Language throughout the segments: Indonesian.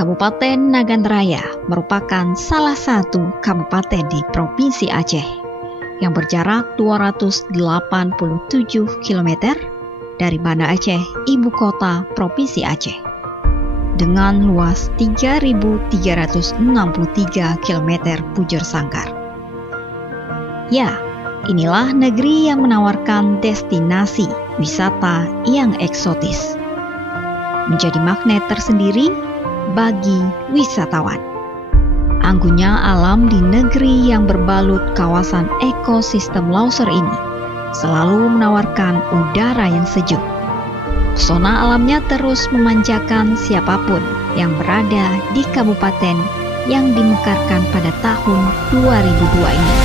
Kabupaten Nagan Raya merupakan salah satu kabupaten di Provinsi Aceh yang berjarak 287 km dari Banda Aceh, ibu kota Provinsi Aceh, dengan luas 3.363 km bujur sangkar. Ya, inilah negeri yang menawarkan destinasi wisata yang eksotis, menjadi magnet tersendiri bagi wisatawan. Anggunnya alam di negeri yang berbalut kawasan ekosistem Lauser ini selalu menawarkan udara yang sejuk. Pesona alamnya terus memanjakan siapapun yang berada di kabupaten yang dimekarkan pada tahun 2002 ini.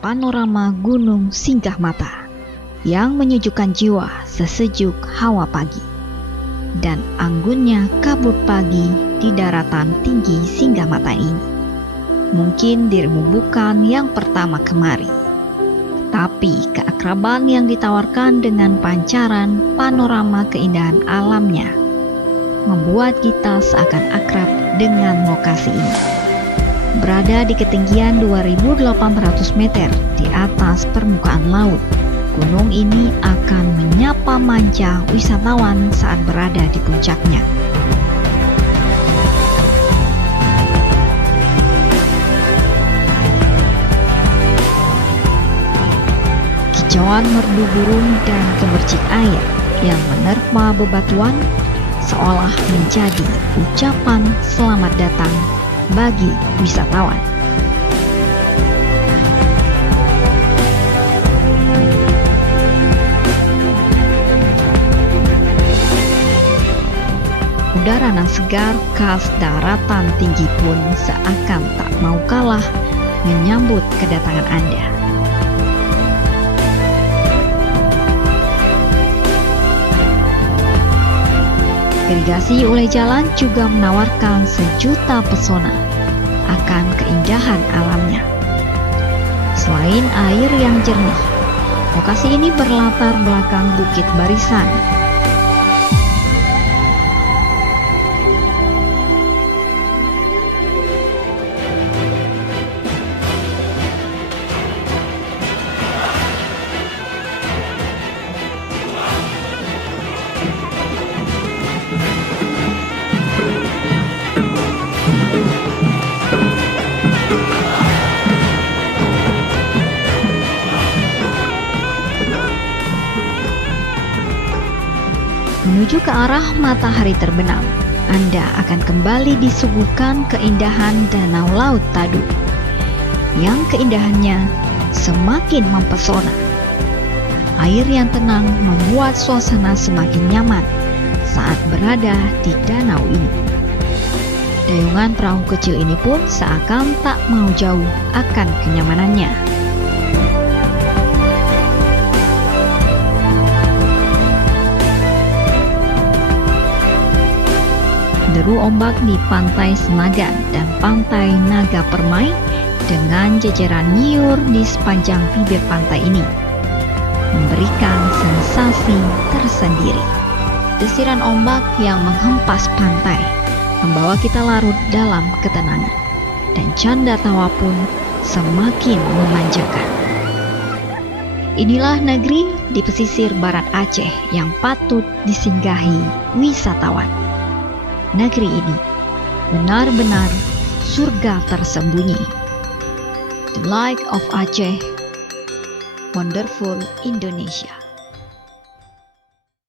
Panorama Gunung Singgah Mata yang menyejukkan jiwa sesejuk hawa pagi, dan anggunnya kabut pagi di daratan tinggi Singgah Mata ini. Mungkin dirimu bukan yang pertama kemari, tapi keakraban yang ditawarkan dengan pancaran panorama keindahan alamnya membuat kita seakan akrab dengan lokasi ini. Berada di ketinggian 2.800 meter di atas permukaan laut, gunung ini akan menyapa manca wisatawan saat berada di puncaknya. Kicauan merdu burung dan gemercik air yang menerpa bebatuan seolah menjadi ucapan selamat datang bagi wisatawan. Udara nan segar khas daratan tinggi pun seakan tak mau kalah menyambut kedatangan Anda. Irigasi oleh jalan juga menawarkan sejuta pesona akan keindahan alamnya. Selain air yang jernih, lokasi ini berlatar belakang bukit barisan. Menuju ke arah matahari terbenam, Anda akan kembali disuguhkan keindahan Danau Laut Tadu, yang keindahannya semakin mempesona. Air yang tenang membuat suasana semakin nyaman saat berada di danau ini. Dayungan perahu kecil ini pun seakan tak mau jauh akan kenyamanannya. Deru ombak di Pantai Senagan dan Pantai Naga Permai dengan jajaran nyiur di sepanjang bibir pantai ini memberikan sensasi tersendiri. Desiran ombak yang menghempas pantai membawa kita larut dalam ketenangan, dan canda tawa pun semakin memanjakan. Inilah negeri di pesisir barat Aceh yang patut disinggahi wisatawan. Negeri ini benar-benar surga tersembunyi. The Light of Aceh, Wonderful Indonesia.